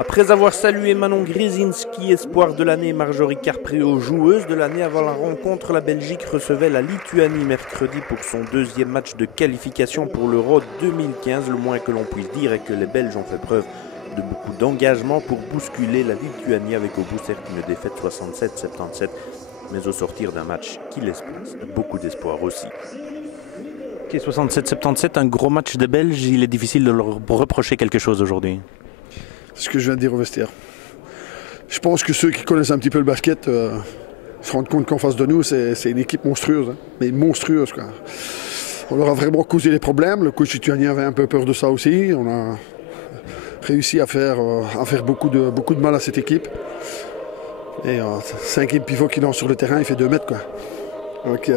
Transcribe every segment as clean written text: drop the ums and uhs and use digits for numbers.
Après avoir salué Manon Grzinski, espoir de l'année, et Marjorie Carpréau, joueuse de l'année avant la rencontre, la Belgique recevait la Lituanie mercredi pour son deuxième match de qualification pour l'Euro 2015. Le moins que l'on puisse dire est que les Belges ont fait preuve de beaucoup d'engagement pour bousculer la Lituanie avec au bout certes une défaite 67-77, mais au sortir d'un match qui laisse place à beaucoup d'espoir aussi. Ok, 67-77, un gros match des Belges, il est difficile de leur reprocher quelque chose aujourd'hui. C'est ce que je viens de dire au vestiaire. Je pense que ceux qui connaissent un petit peu le basket se rendent compte qu'en face de nous, c'est une équipe monstrueuse, hein, mais monstrueuse, quoi. On leur a vraiment causé des problèmes. Le coach lituanien avait un peu peur de ça aussi. On a réussi à faire beaucoup de mal à cette équipe. Et cinquième pivot qui lance sur le terrain, il fait 2 mètres, quoi. Donc il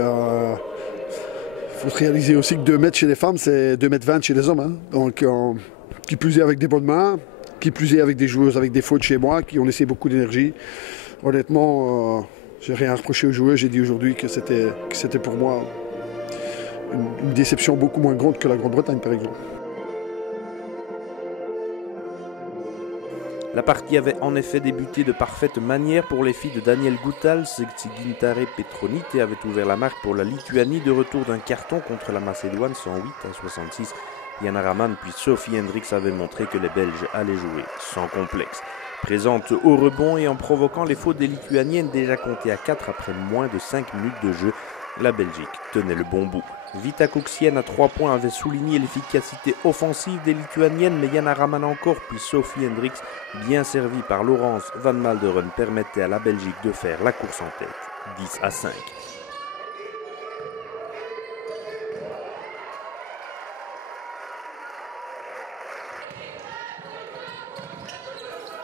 faut réaliser aussi que 2 mètres chez les femmes, c'est 2,20 mètres chez les hommes. Hein. Donc qui plus est avec des bonnes mains, qui plus est avec des joueuses avec des fautes chez moi, qui ont laissé beaucoup d'énergie. Honnêtement, j'ai rien à reprocher aux joueurs. J'ai dit aujourd'hui que c'était pour moi une déception beaucoup moins grande que la Grande-Bretagne, par exemple. La partie avait en effet débuté de parfaite manière pour les filles de Daniel Gutals. Gintare Petronite avait ouvert la marque pour la Lituanie de retour d'un carton contre la Macédoine 108-66. Yana Raman puis Sophie Hendricks avaient montré que les Belges allaient jouer sans complexe. Présente au rebond et en provoquant les fautes des Lituaniennes déjà comptées à 4 après moins de 5 minutes de jeu, la Belgique tenait le bon bout. Vita Kuksien à 3 points avait souligné l'efficacité offensive des Lituaniennes, mais Yana Raman encore puis Sophie Hendricks, bien servie par Laurence Van Malderen, permettait à la Belgique de faire la course en tête, 10-5.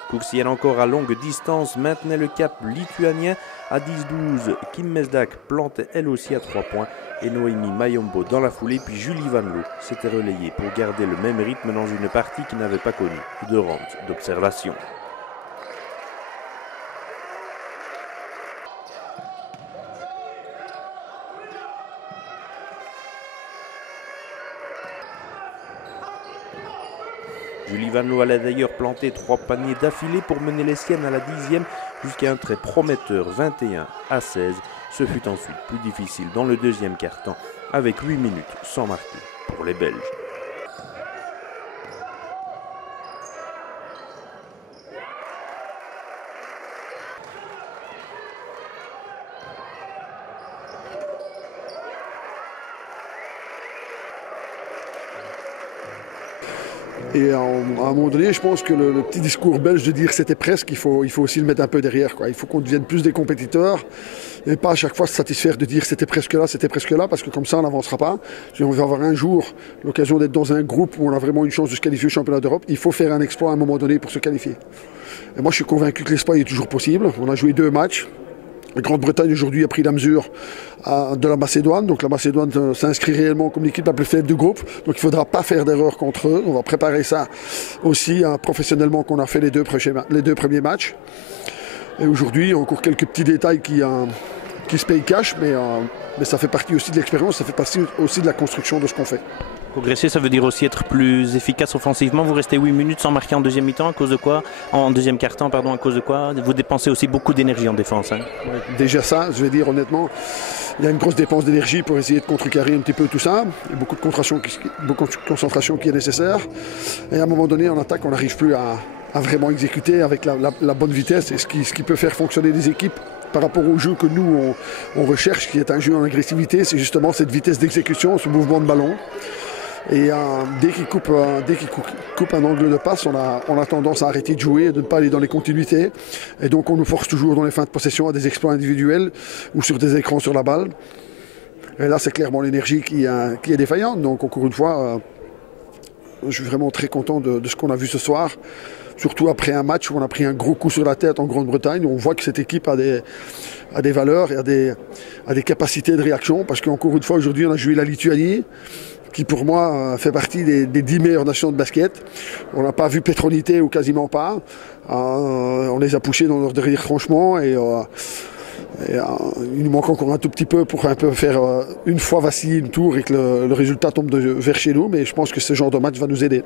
Kuksien encore à longue distance maintenait le cap lituanien à 10-12. Kim Mesdak plantait elle aussi à 3 points et Noémie Mayombo dans la foulée, puis Julie Van Loo s'était relayée pour garder le même rythme dans une partie qui n'avait pas connu de ronde d'observation. Julie Van Loo allait d'ailleurs planter 3 paniers d'affilée pour mener les siennes à la 10e jusqu'à un très prometteur 21-16. Ce fut ensuite plus difficile dans le deuxième quart-temps avec 8 minutes sans marquer pour les Belges. Et à un moment donné, je pense que le petit discours belge de dire c'était presque, il faut aussi le mettre un peu derrière, quoi. Il faut qu'on devienne plus des compétiteurs et pas à chaque fois se satisfaire de dire c'était presque là, parce que comme ça on n'avancera pas. Si on veut avoir un jour l'occasion d'être dans un groupe où on a vraiment une chance de se qualifier au championnat d'Europe, il faut faire un exploit à un moment donné pour se qualifier. Et moi je suis convaincu que l'exploit est toujours possible. On a joué 2 matchs. La Grande-Bretagne aujourd'hui a pris la mesure de la Macédoine. Donc la Macédoine s'inscrit réellement comme l'équipe la plus faible du groupe. Donc il ne faudra pas faire d'erreur contre eux. On va préparer ça aussi professionnellement qu'on a fait les deux premiers matchs. Et aujourd'hui, il y a encore quelques petits détails qui se payent cash, mais ça fait partie aussi de l'expérience, ça fait partie aussi de la construction de ce qu'on fait. Progresser, ça veut dire aussi être plus efficace offensivement. Vous restez 8 minutes sans marquer en deuxième mi-temps, à cause de quoi? En deuxième quart-temps, pardon, à cause de quoi? Vous dépensez aussi beaucoup d'énergie en défense. Hein. Ouais, déjà ça, je vais dire honnêtement, il y a une grosse dépense d'énergie pour essayer de contrecarrer un petit peu tout ça. Il y a beaucoup de concentration qui est nécessaire. Et à un moment donné, en attaque, on n'arrive plus à vraiment exécuter avec la bonne vitesse et ce qui peut faire fonctionner les équipes. Par rapport au jeu que nous, on recherche, qui est un jeu en agressivité, c'est justement cette vitesse d'exécution, ce mouvement de ballon. Et dès qu'il coupe un angle de passe, on a tendance à arrêter de jouer, de ne pas aller dans les continuités. Et donc on nous force toujours dans les fins de possession à des exploits individuels ou sur des écrans sur la balle. Et là, c'est clairement l'énergie qui est défaillante. Donc encore une fois, je suis vraiment très content de ce qu'on a vu ce soir. Surtout après un match où on a pris un gros coup sur la tête en Grande-Bretagne. On voit que cette équipe a des valeurs et a des capacités de réaction. Parce qu'encore une fois, aujourd'hui, on a joué la Lituanie, qui pour moi fait partie des 10 meilleures nations de basket. On n'a pas vu Petronité ou quasiment pas. On les a poussés dans leur dernier tranchement et il nous manque encore un tout petit peu pour un peu faire une fois vaciller une tour et que le résultat tombe vers chez nous. Mais je pense que ce genre de match va nous aider.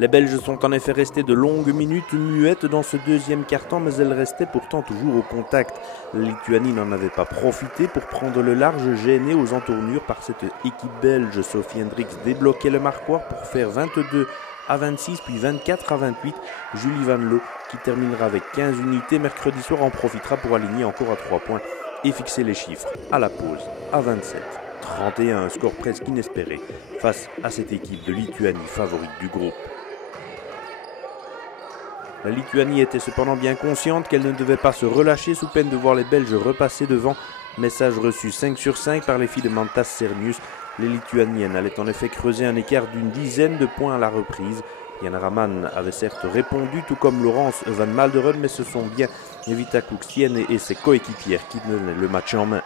Les Belges sont en effet restés de longues minutes muettes dans ce deuxième quart-temps, mais elles restaient pourtant toujours au contact. La Lituanie n'en avait pas profité pour prendre le large, gêné aux entournures par cette équipe belge. Sophie Hendricks débloquait le marquoir pour faire 22-26, puis 24-28. Julie Van Loo, qui terminera avec 15 unités mercredi soir, en profitera pour aligner encore à 3 points et fixer les chiffres à la pause à 27-31, un score presque inespéré face à cette équipe de Lituanie favorite du groupe. La Lituanie était cependant bien consciente qu'elle ne devait pas se relâcher sous peine de voir les Belges repasser devant. Message reçu 5 sur 5 par les filles de Mantas Sernius. Les Lituaniennes allaient en effet creuser un écart d'une dizaine de points à la reprise. Jana Raman avait certes répondu, tout comme Laurence Van Malderen, mais ce sont bien Evita Kuksien et ses coéquipières qui tenaient le match en main,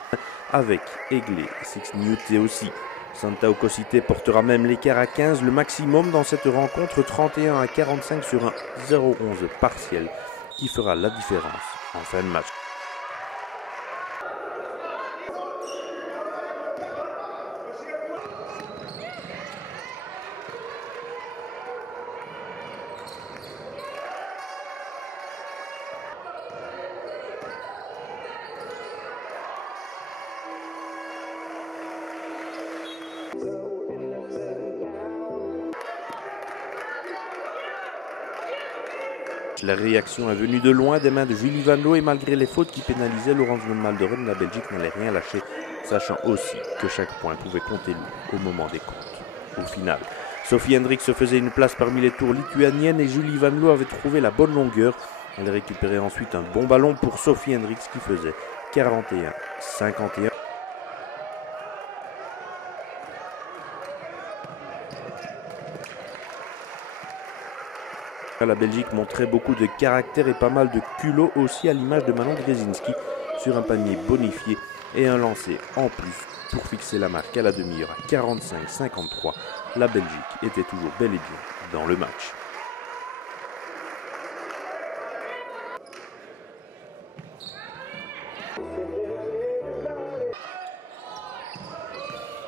avec Eglé, Six Newt aussi. Santa Okosite portera même l'écart à 15, le maximum dans cette rencontre, 31-45 sur un 0-11 partiel, qui fera la différence en fin de match. La réaction est venue de loin des mains de Julie Van Loo et malgré les fautes qui pénalisaient Laurence Van Malderen, la Belgique n'allait rien lâcher, sachant aussi que chaque point pouvait compter lui au moment des comptes. Au final, Sophie Hendricks se faisait une place parmi les tours lituaniennes et Julie Van Loo avait trouvé la bonne longueur. Elle récupérait ensuite un bon ballon pour Sophie Hendricks qui faisait 41-51. La Belgique montrait beaucoup de caractère et pas mal de culot aussi, à l'image de Manon Grzezinski sur un panier bonifié et un lancer en plus pour fixer la marque à la demi-heure à 45-53. La Belgique était toujours bel et bien dans le match.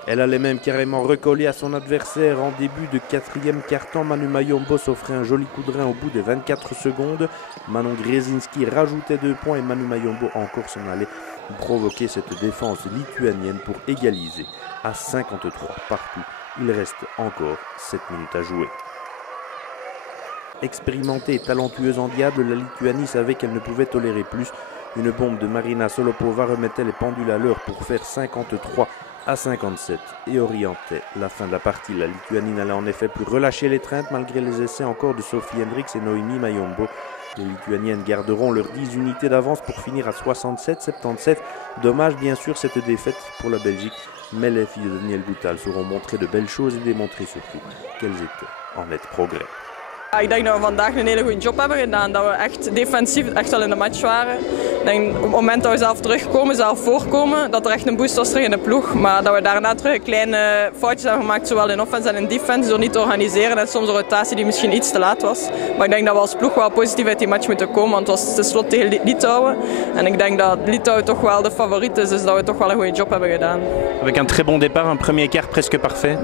Elle allait même carrément recoller à son adversaire en début de quatrième quart-temps. Manu Mayombo s'offrait un joli coup de rein au bout des 24 secondes. Manon Grzezinski rajoutait 2 points et Manu Mayombo encore s'en allait provoquer cette défense lituanienne pour égaliser à 53 partout. Il reste encore 7 minutes à jouer. Expérimentée et talentueuse en diable, la Lituanie savait qu'elle ne pouvait tolérer plus. Une bombe de Marina Solopova remettait les pendules à l'heure pour faire 53-57 et orientait la fin de la partie. La Lituanie n'allait en effet plus relâcher l'étreinte malgré les essais encore de Sophie Hendricks et Noémie Mayombo. Les Lituaniennes garderont leurs 10 unités d'avance pour finir à 67-77. Dommage bien sûr cette défaite pour la Belgique, mais les filles de Daniel Goutal sauront montrer de belles choses et démontrer surtout qu'elles étaient en net progrès. Ik denk dat we vandaag een hele goede job hebben gedaan, dat we echt defensief echt wel in de match waren. Ik denk op het moment dat we zelf terugkomen, zelf voorkomen, dat er echt een boost was terug in de ploeg. Maar dat we daarna terug kleine foutjes hebben gemaakt, zowel in offense en in defense, door niet te organiseren en soms een rotatie die misschien iets te laat was. Maar ik denk dat we als ploeg wel positief uit die match moeten komen, want het was tenslotte tegen Litouwen. En ik denk dat Litouwen toch wel de favoriet is, dus dat we toch wel een goede job hebben gedaan. Avec un très bon départ, un premier quart presque parfait.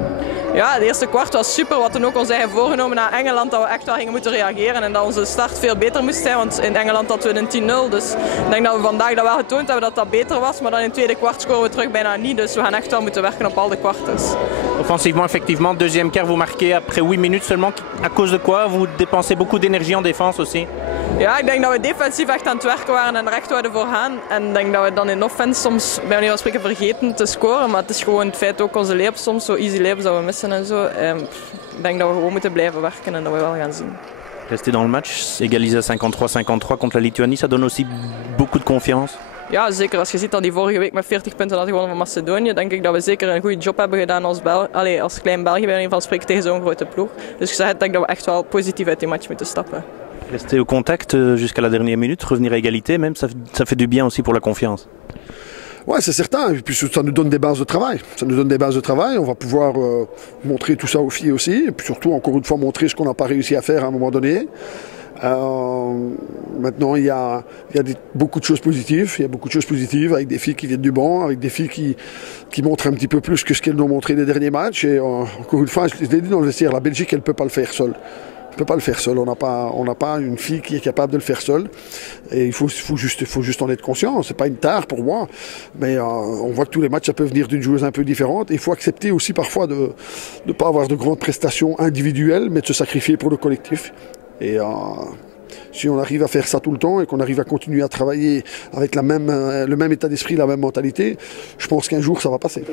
Ja, de eerste kwart was super. We hadden ook ons eigen voorgenomen na Engeland dat we echt wel gingen moeten reageren en dat onze start veel beter moest zijn, want in Engeland hadden we een 10-0. Dus ik denk dat we vandaag dat wel getoond hebben dat dat beter was, maar dan in het tweede kwart scoren we terug bijna niet. Dus we gaan echt wel moeten werken op al de kwarters. Offensivement, effectivement, deuxième quart, vous marquez après 8 minutes seulement. À cause de quoi? Vous dépensez beaucoup d'énergie en défense aussi? Ja, ik denk dat we defensief echt aan het werken waren en er echt wilden voor gaan. En ik denk dat we dan in offense soms bij manier van spreken vergeten te scoren. Maar het is gewoon het feit ook onze layups soms, zo easy layups dat we missen en zo. Ik denk dat we gewoon moeten blijven werken en dat we wel gaan zien. Rester dans le match, égaliser à 53-53 contre la Lituanie, ça donne aussi beaucoup de confiance. Ja, zeker. Als je ziet dat die vorige week met 40 punten had gewonnen van Macedonië, denk ik dat we zeker een goede job hebben gedaan als klein België, bij manier van spreken, tegen zo'n grote ploeg. Dus ik denk dat we echt wel positief uit die match moeten stappen. Rester au contact jusqu'à la dernière minute, revenir à égalité même, ça fait du bien aussi pour la confiance. Ouais, c'est certain. Et puis ça nous donne des bases de travail. Ça nous donne des bases de travail. On va pouvoir montrer tout ça aux filles aussi. Et puis surtout, encore une fois, montrer ce qu'on n'a pas réussi à faire à un moment donné. Maintenant, il y a beaucoup de choses positives. Il y a beaucoup de choses positives avec des filles qui viennent du banc, avec des filles qui montrent un petit peu plus que ce qu'elles ont montré les derniers matchs. Et encore une fois, je l'ai dit dans le vestiaire, la Belgique, elle ne peut pas le faire seule. ne peut pas le faire seul. On n'a pas une fille qui est capable de le faire seule. Et il faut juste en être conscient. C'est pas une tare pour moi. Mais on voit que tous les matchs, ça peut venir d'une joueuse un peu différente. Et il faut accepter aussi parfois de ne pas avoir de grandes prestations individuelles, mais de se sacrifier pour le collectif. Et si on arrive à faire ça tout le temps et qu'on arrive à continuer à travailler avec le même état d'esprit, la même mentalité, je pense qu'un jour, ça va passer.